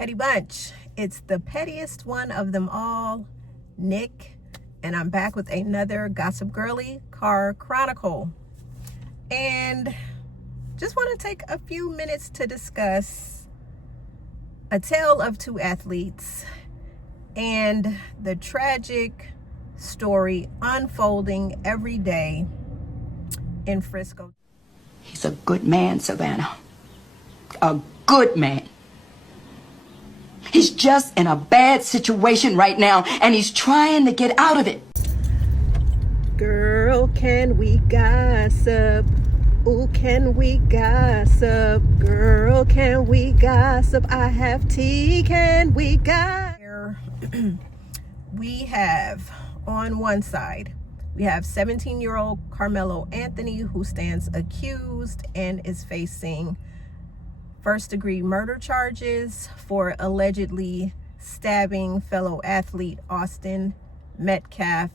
Petty bunch. It's the pettiest one of them all, Nick, and I'm back with another Gossip Girly Car Chronicle. And just want to take a few minutes to discuss a tale of two athletes and the tragic story unfolding every day in Frisco. He's a good man, Savannah. A good man. He's just in a bad situation right now, and he's trying to get out of it. Girl, can we gossip? Ooh, can we gossip? Girl, can we gossip? I have tea, can we gossip? We have, on one side, we have 17-year-old Karmelo Anthony, who stands accused and is facing first-degree murder charges for allegedly stabbing fellow athlete Austin Metcalfe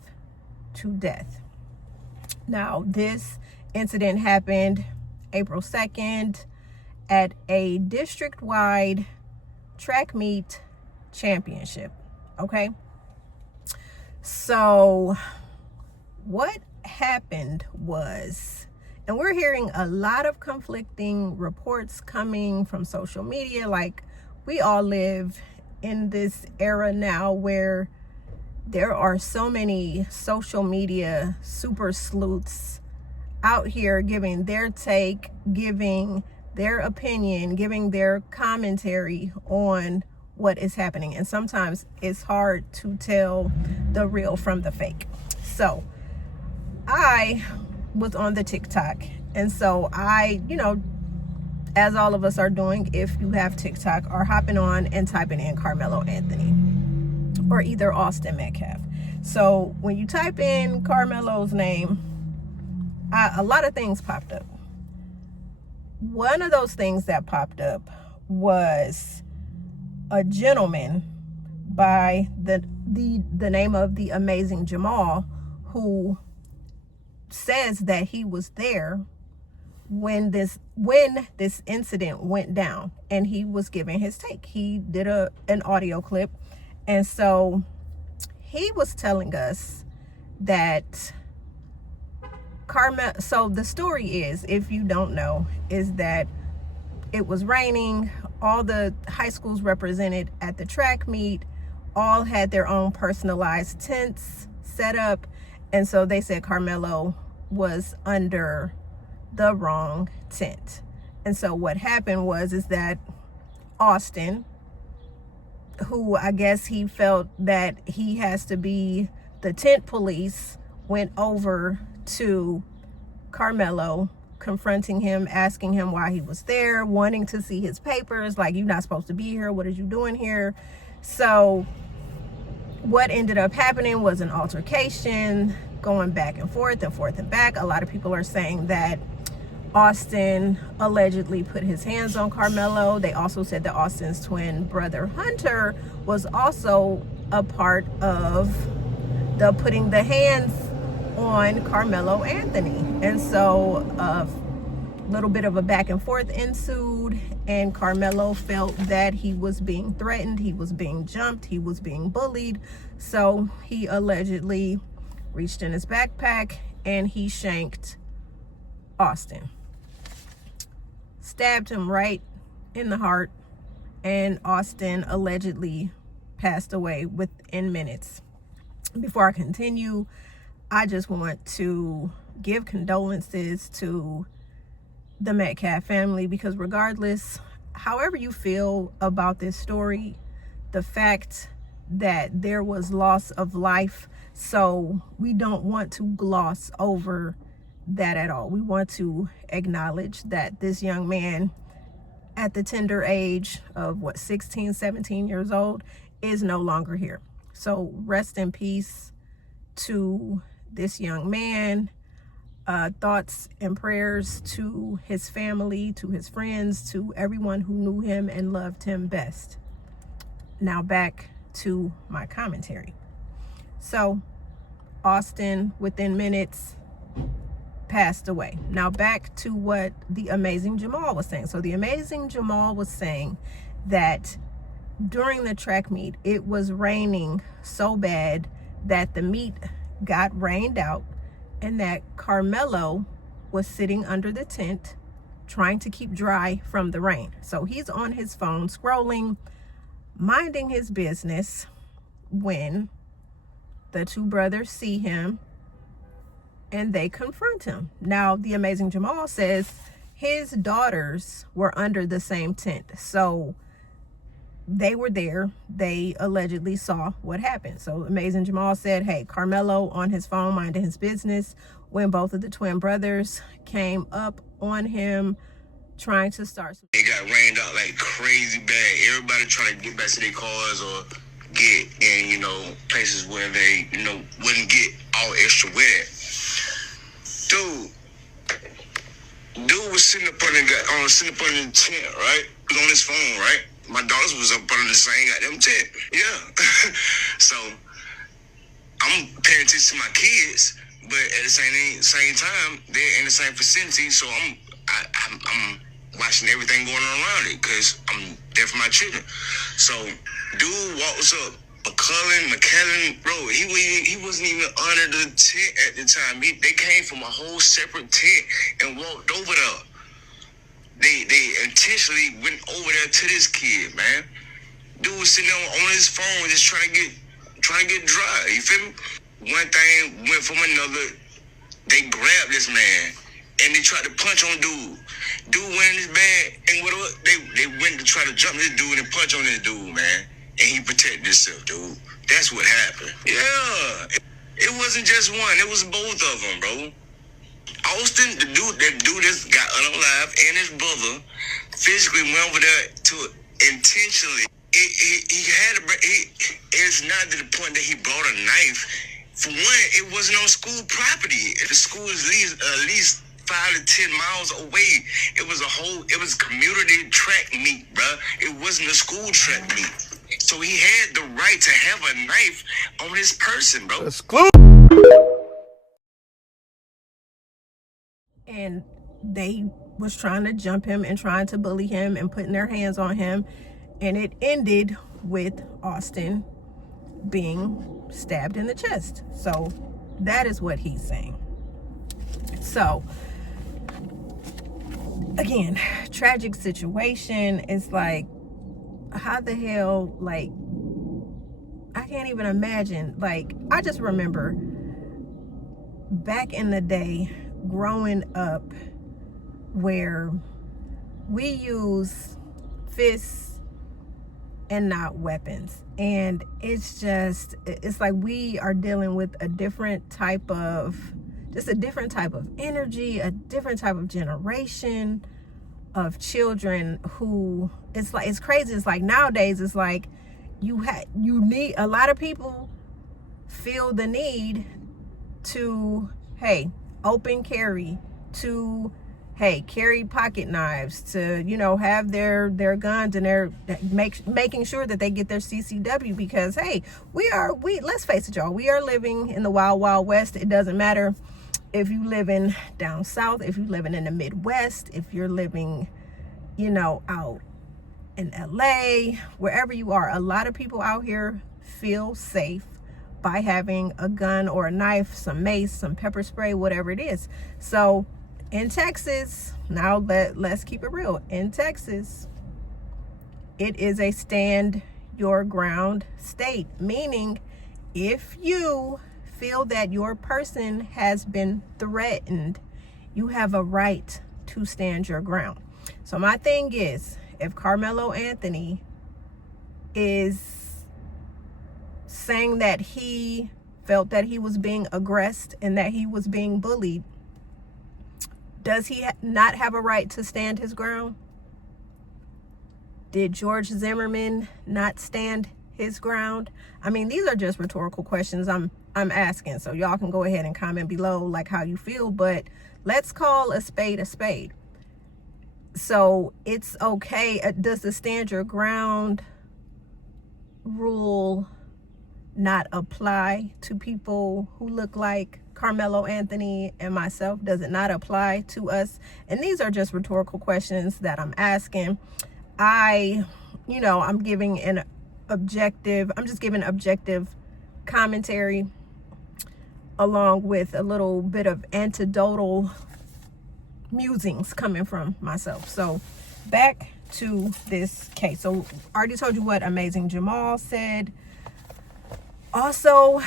to death. Now, this incident happened April 2nd at a district-wide track meet championship, okay? So what happened was, and we're hearing a lot of conflicting reports coming from social media. Like, we all live in this era now where there are so many social media super sleuths out here giving their take, giving their opinion, giving their commentary on what is happening. And sometimes it's hard to tell the real from the fake. So I was on the TikTok, and so I, as all of us are doing, if you have TikTok, are hopping on and typing in Karmelo Anthony or either Austin Metcalfe. So when you type in Karmelo's name, a lot of things popped up. One of those things that popped up was a gentleman by the name of the Amazing Jamal, who says that he was there when this incident went down, and he was giving his take. He did an audio clip, and so he was telling us that Karmelo. So the story is, if you don't know, is that it was raining. All the high schools represented at the track meet all had their own personalized tents set up, and so they said Karmelo was under the wrong tent. And so what happened is that Austin, who I guess he felt that he has to be the tent police, went over to Karmelo, confronting him, asking him why he was there, wanting to see his papers, like, you're not supposed to be here, what are you doing here? So what ended up happening was an altercation, going back and forth and back. A lot of people are saying that Austin allegedly put his hands on Karmelo. They also said that Austin's twin brother Hunter was also a part of the putting the hands on Karmelo Anthony. And so a little bit of a back and forth ensued, and Karmelo felt that he was being threatened, he was being jumped, he was being bullied. So he allegedly reached in his backpack and he shanked Austin, stabbed him right in the heart, and Austin allegedly passed away within minutes. Before I continue, I just want to give condolences to the Metcalfe family, because regardless, however you feel about this story, the fact that there was loss of life, so we don't want to gloss over that at all. We want to acknowledge that this young man at the tender age of 16, 17 years old is no longer here. So rest in peace to this young man. Thoughts and prayers to his family, to his friends, to everyone who knew him and loved him best. Now back to my commentary. So Austin, within minutes, passed away. Now back to what the Amazing Jamal was saying. So the Amazing Jamal was saying that during the track meet, it was raining so bad that the meet got rained out, and that Karmelo was sitting under the tent trying to keep dry from the rain. So he's on his phone scrolling, minding his business, when the two brothers see him and they confront him. Now, the Amazing Jamal says his daughters were under the same tent, so they were there. They allegedly saw what happened. So Amazing Jamal said, hey, Karmelo on his phone minding his business when both of the twin brothers came up on him trying to start. It got rained out like crazy bad. Everybody trying to get back to their cars or get in, places where they, wouldn't get all extra wet. Dude was sitting up on the tent, right? He was on his phone, right? My daughters was up under the same goddamn tent. Yeah. So I'm paying attention to my kids, but at the same time, they're in the same vicinity. So I'm watching everything going on around it because I'm there for my children. So dude walks up, McKellen, bro, he wasn't even under the tent at the time. They came from a whole separate tent and walked over there. They intentionally went over there to this kid, man. Dude was sitting on his phone just trying to get dry. You feel me? One thing went from another. They grabbed this man and they tried to punch on dude. Dude went in his bag and whatever. They went to try to jump this dude and punch on this dude, man. And he protected himself, dude. That's what happened. Yeah. It wasn't just one. It was both of them, bro. Austin, that dude that got unalive, and his brother physically went over there to intentionally. It's not to the point that he brought a knife. For one, it wasn't on school property. The school is at least 5 to 10 miles away. It was a community track meet, bro. It wasn't a school track meet. So he had the right to have a knife on his person, bro. Exclusive. And they was trying to jump him and trying to bully him and putting their hands on him. And it ended with Austin being stabbed in the chest. So that is what he's saying. So again, tragic situation. It's like, how the hell, like, I can't even imagine. Like, I just remember back in the day growing up where we use fists and not weapons, and it's like we are dealing with a different type of energy, a different type of generation of children who, it's crazy. It's like nowadays it's like you need, a lot of people feel the need to, hey, open carry, to, hey, carry pocket knives, to, have their guns, and they're making sure that they get their CCW, because, hey, let's face it, y'all, we are living in the wild, wild west. It doesn't matter if you living down south, if you living in the Midwest, if you're living, out in LA, wherever you are, a lot of people out here feel safe by having a gun or a knife, some mace, some pepper spray, whatever it is. So in Texas, now let's keep it real. In Texas, it is a stand your ground state, meaning if you feel that your person has been threatened, you have a right to stand your ground. So my thing is, if Karmelo Anthony is saying that he felt that he was being aggressed and that he was being bullied, does he not have a right to stand his ground? Did George Zimmerman not stand his ground? I mean, these are just rhetorical questions I'm asking, so y'all can go ahead and comment below like how you feel, but let's call a spade a spade. So it's okay. Does the stand your ground rule not apply to people who look like Karmelo Anthony and myself? Does it not apply to us? And these are just rhetorical questions that I'm asking. I you know, I'm just giving objective commentary along with a little bit of anecdotal musings coming from myself. So back to this case. So I already told you what Amazing Jamal said. Also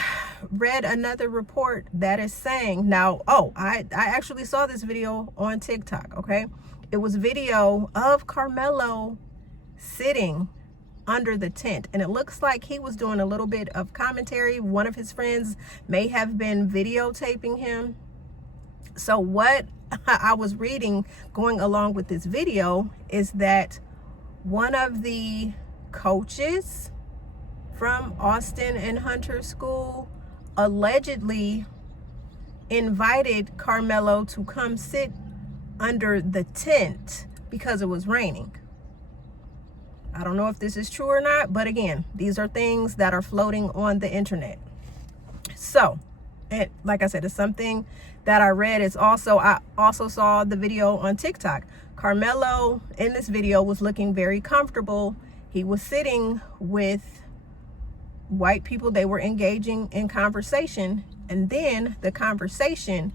read another report that is saying, now, I actually saw this video on TikTok, okay? It was video of Karmelo sitting under the tent, and it looks like he was doing a little bit of commentary. One of his friends may have been videotaping him. So what I was reading going along with this video is that one of the coaches from Austin and Hunter School allegedly invited Karmelo to come sit under the tent because it was raining. I don't know if this is true or not, but again, these are things that are floating on the internet. So, like I said, it's something that I read. I also saw the video on TikTok. Karmelo in this video was looking very comfortable. He was sitting with white people. They were engaging in conversation, and then the conversation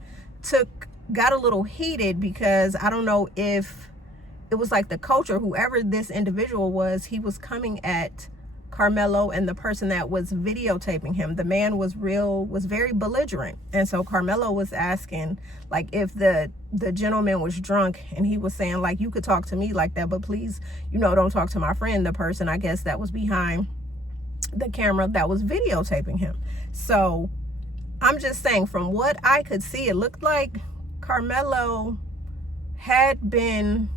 got a little heated because I don't know if it was like the coach or whoever this individual was, he was coming at Karmelo and the person that was videotaping him. The man was very belligerent. And so Karmelo was asking, like, if the gentleman was drunk, and he was saying, like, you could talk to me like that, but please, you know, don't talk to my friend, the person, I guess, that was behind the camera that was videotaping him. So I'm just saying, from what I could see, it looked like Karmelo had been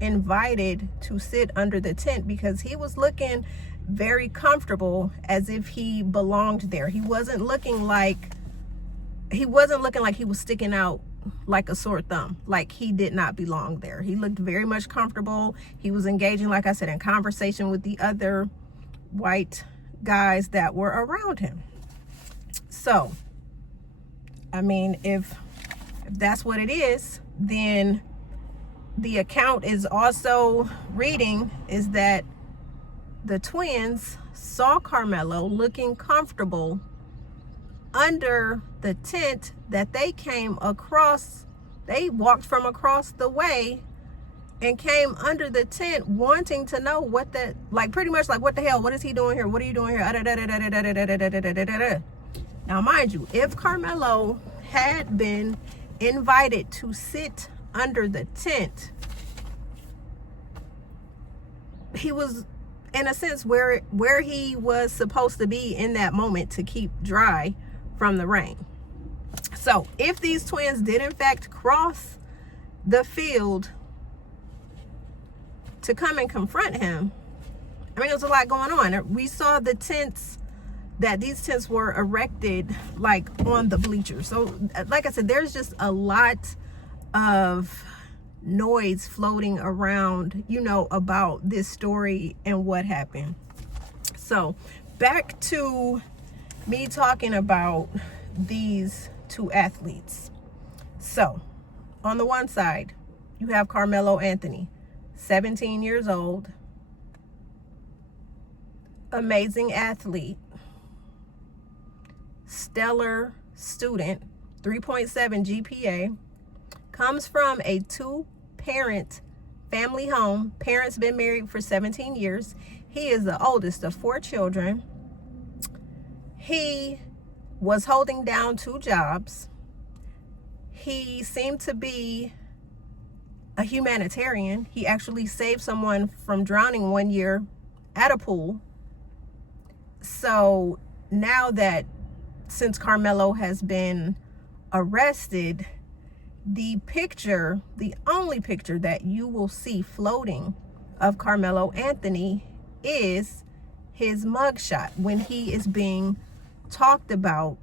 invited to sit under the tent because he was looking very comfortable, as if he belonged there. He wasn't looking like he was sticking out like a sore thumb, like he did not belong there. He looked very much comfortable. He was engaging, like I said, in conversation with the other white guys that were around him. So, I mean, if that's what it is, then the account is also reading is that the twins saw Karmelo looking comfortable under the tent that they came across. They walked from across the way and came under the tent wanting to know what the, like, pretty much like, what the hell, what is he doing here? What are you doing here? Now, mind you, if Karmelo had been invited to sit under the tent, he was in a sense where he was supposed to be in that moment to keep dry from the rain. So if these twins did in fact cross the field to come and confront him, I mean, there's a lot going on. We saw the tents, that these tents were erected like on the bleachers. So like I said, there's just a lot of noise floating around, you know, about this story and what happened. So back to me talking about these two athletes. So on the one side, you have Karmelo Anthony, 17 years old, amazing athlete, stellar student, 3.7 GPA, comes from a two-parent family home. Parents been married for 17 years. He is the oldest of 4 children. He was holding down 2 jobs. He seemed to be a humanitarian. He actually saved someone from drowning one year at a pool. So now that, since Karmelo has been arrested, the only picture that you will see floating of Karmelo Anthony is his mugshot when he is being talked about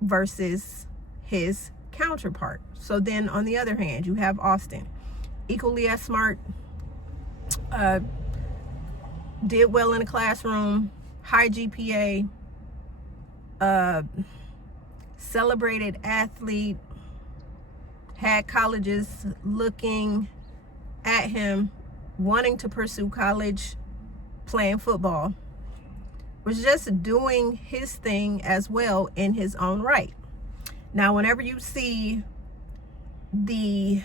versus his counterpart. So then on the other hand, you have Austin, equally as smart, did well in the classroom, high GPA, celebrated athlete, had colleges looking at him wanting to pursue college, playing football, was just doing his thing as well in his own right. Now, whenever you see the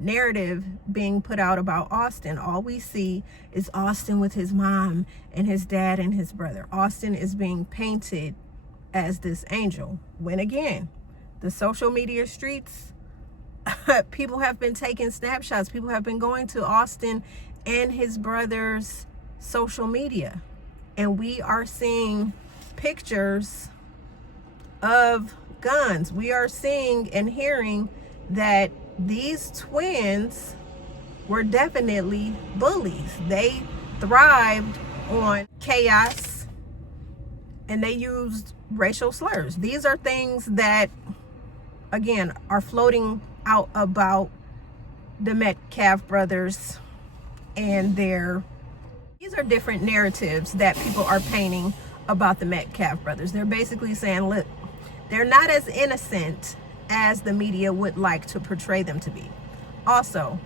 narrative being put out about Austin, all we see is Austin with his mom and his dad and his brother. Austin is being painted as this angel, when again, the social media streets, people have been taking snapshots. People have been going to Austin and his brother's social media, and we are seeing pictures of guns. We are seeing and hearing that these twins were definitely bullies. They thrived on chaos and they used racial slurs. These are things that, again, are floating out about the Metcalfe brothers and these are different narratives that people are painting about the Metcalfe brothers. They're basically saying, look, they're not as innocent as the media would like to portray them to be. Also,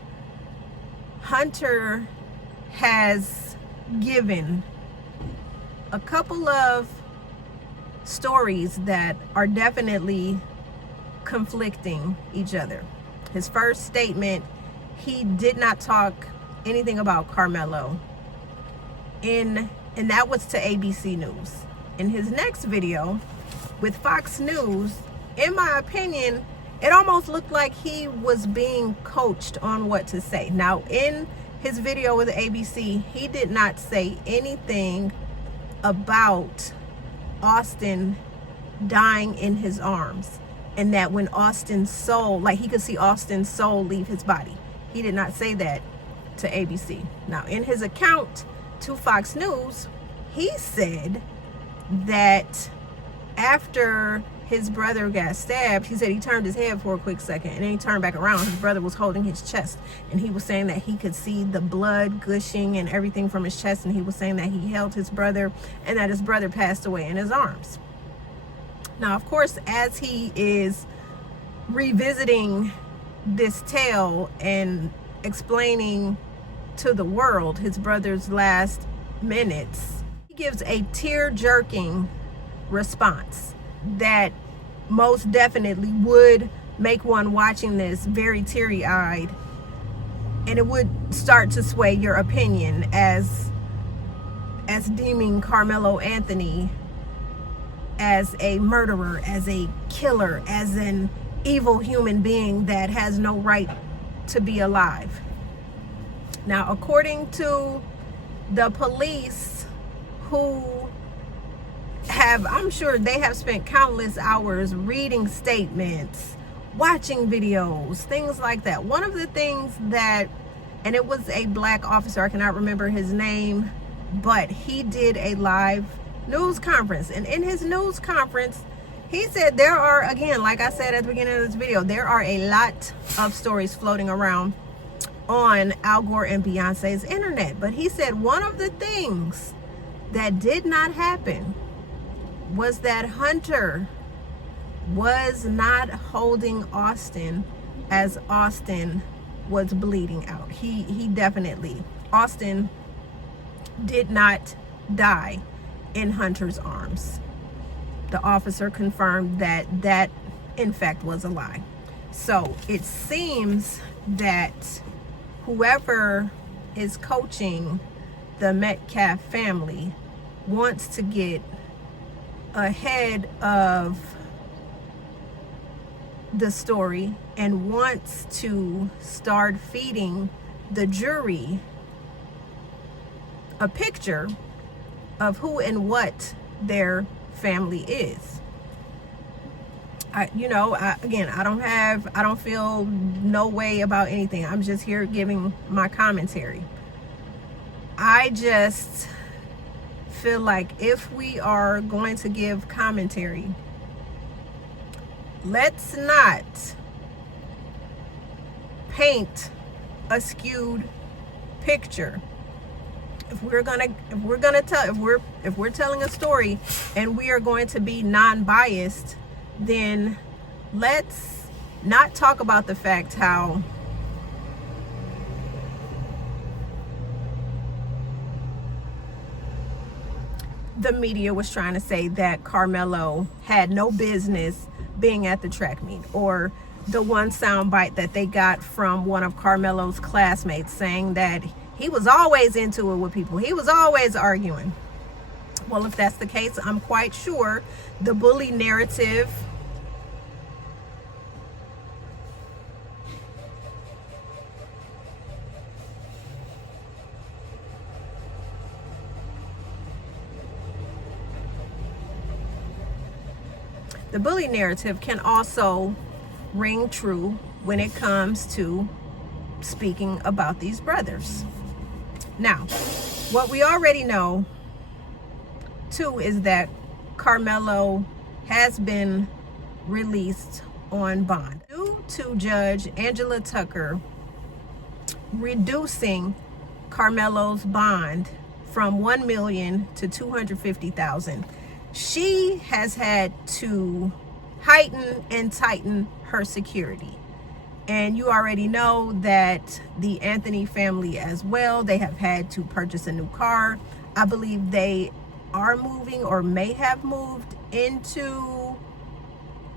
Hunter has given a couple of stories that are definitely conflicting each other. His first statement, he did not talk anything about Karmelo, and that was to ABC News. In his next video with Fox News, in my opinion, it almost looked like he was being coached on what to say. Now, in his video with ABC, he did not say anything about Austin dying in his arms, and that when Austin's soul, like he could see Austin's soul leave his body. He did not say that to ABC. Now, in his account to Fox News, he said that after his brother got stabbed, he said he turned his head for a quick second and then he turned back around. His brother was holding his chest, and he was saying that he could see the blood gushing and everything from his chest, and he was saying that he held his brother and that his brother passed away in his arms. Now, of course, as he is revisiting this tale and explaining to the world his brother's last minutes, he gives a tear-jerking response that most definitely would make one watching this very teary-eyed, and it would start to sway your opinion as deeming Karmelo Anthony as a murderer, as a killer, as an evil human being that has no right to be alive. Now, according to the police, who have, I'm sure they have spent countless hours reading statements, watching videos, things like that. One of the things that, and it was a black officer, I cannot remember his name, but he did a live news conference, and in his news conference he said there are, again, like I said at the beginning of this video, there are a lot of stories floating around on Al Gore and Beyonce's internet, but he said one of the things that did not happen was that Hunter was not holding Austin as Austin was bleeding out. He definitely, Austin did not die in Hunter's arms. The officer confirmed that in fact was a lie. So it seems that whoever is coaching the Metcalfe family wants to get ahead of the story and wants to start feeding the jury a picture of who and what their family is. I don't feel no way about anything. I'm just here giving my commentary. I just feel like if we are going to give commentary, let's not paint a skewed picture. If we're telling a story and we are going to be non-biased, then let's not talk about the fact how the media was trying to say that Karmelo had no business being at the track meet, or the one soundbite that they got from one of Karmelo's classmates saying that he was always into it with people. He was always arguing. Well, if that's the case, I'm quite sure the bully narrative can also ring true when it comes to speaking about these brothers. Now, what we already know too is that Karmelo has been released on bond due to Judge Angela Tucker reducing Karmelo's bond from $1 million to $250,000. She has had to heighten and tighten her security. And you already know that the Anthony family as well, they have had to purchase a new car. I believe they are moving or may have moved into,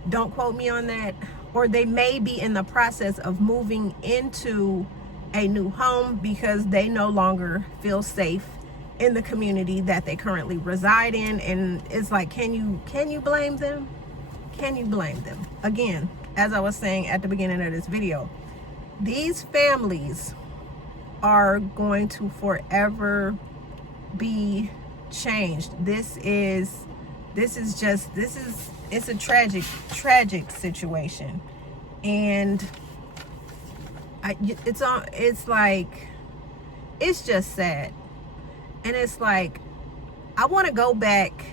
don't quote me on that, or they may be in the process of moving into a new home because they no longer feel safe in the community that they currently reside in. And it's like, can you blame them? Can you blame them? Again, as I was saying at the beginning of this video, these families are going to forever be changed. It's a tragic situation. And it's just sad. And it's like, I want to go back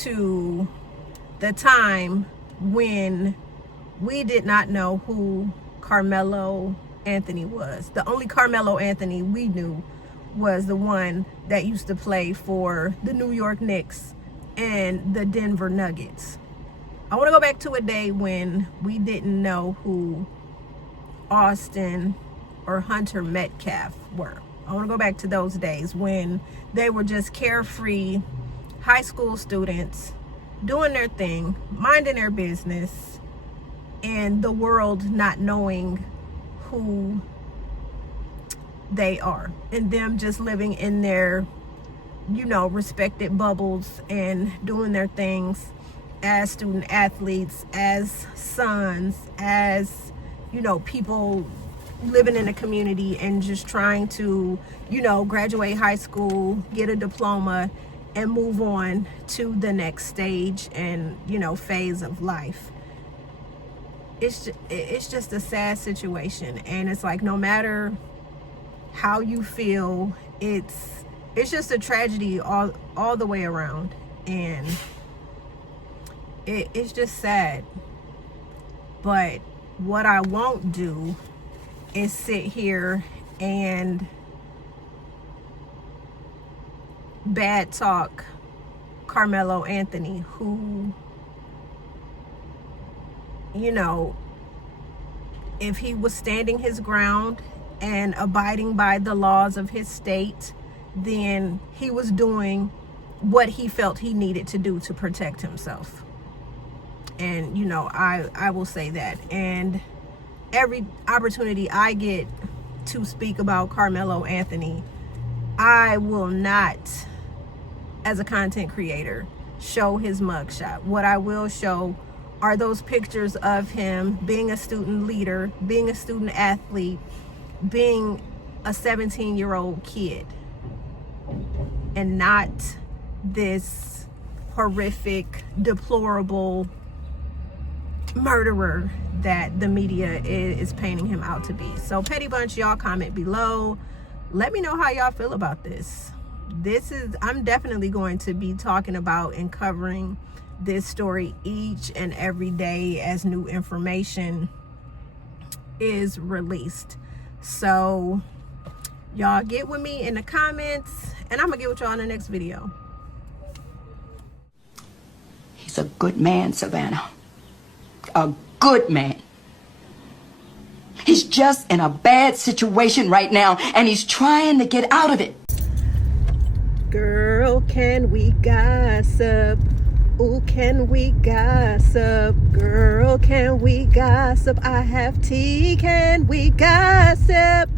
to the time when we did not know who Karmelo Anthony was. The only Karmelo Anthony we knew was the one that used to play for the New York Knicks and the Denver Nuggets. I want to go back to a day when we didn't know who Austin or Hunter Metcalfe were. I want to go back to those days when they were just carefree high school students doing their thing, minding their business, and the world not knowing who they are, and them just living in their, respected bubbles and doing their things as student athletes, as sons, as, people living in a community and just trying to, graduate high school, get a diploma, and move on to the next stage and, phase of life. It's just a sad situation. And it's like, no matter how you feel, it's just a tragedy all the way around. And it's just sad. But what I won't do is sit here and bad talk Karmelo Anthony, who, if he was standing his ground and abiding by the laws of his state, then he was doing what he felt he needed to do to protect himself. And, I will say that. And every opportunity I get to speak about Karmelo Anthony, I will not, as a content creator, show his mugshot. What I will show are those pictures of him being a student leader, being a student athlete, being a 17-year-old kid, and not this horrific, deplorable murderer that the media is painting him out to be. So Petty Bunch, y'all comment below. Let me know how y'all feel about this. I'm definitely going to be talking about and covering this story each and every day as new information is released. So y'all get with me in the comments, and I'm gonna get with y'all in the next video. He's a good man, Savannah. A good man. He's just in a bad situation right now, and he's trying to get out of it. Girl. Girl, can we gossip? Ooh, can we gossip? Girl, can we gossip? I have tea, can we gossip?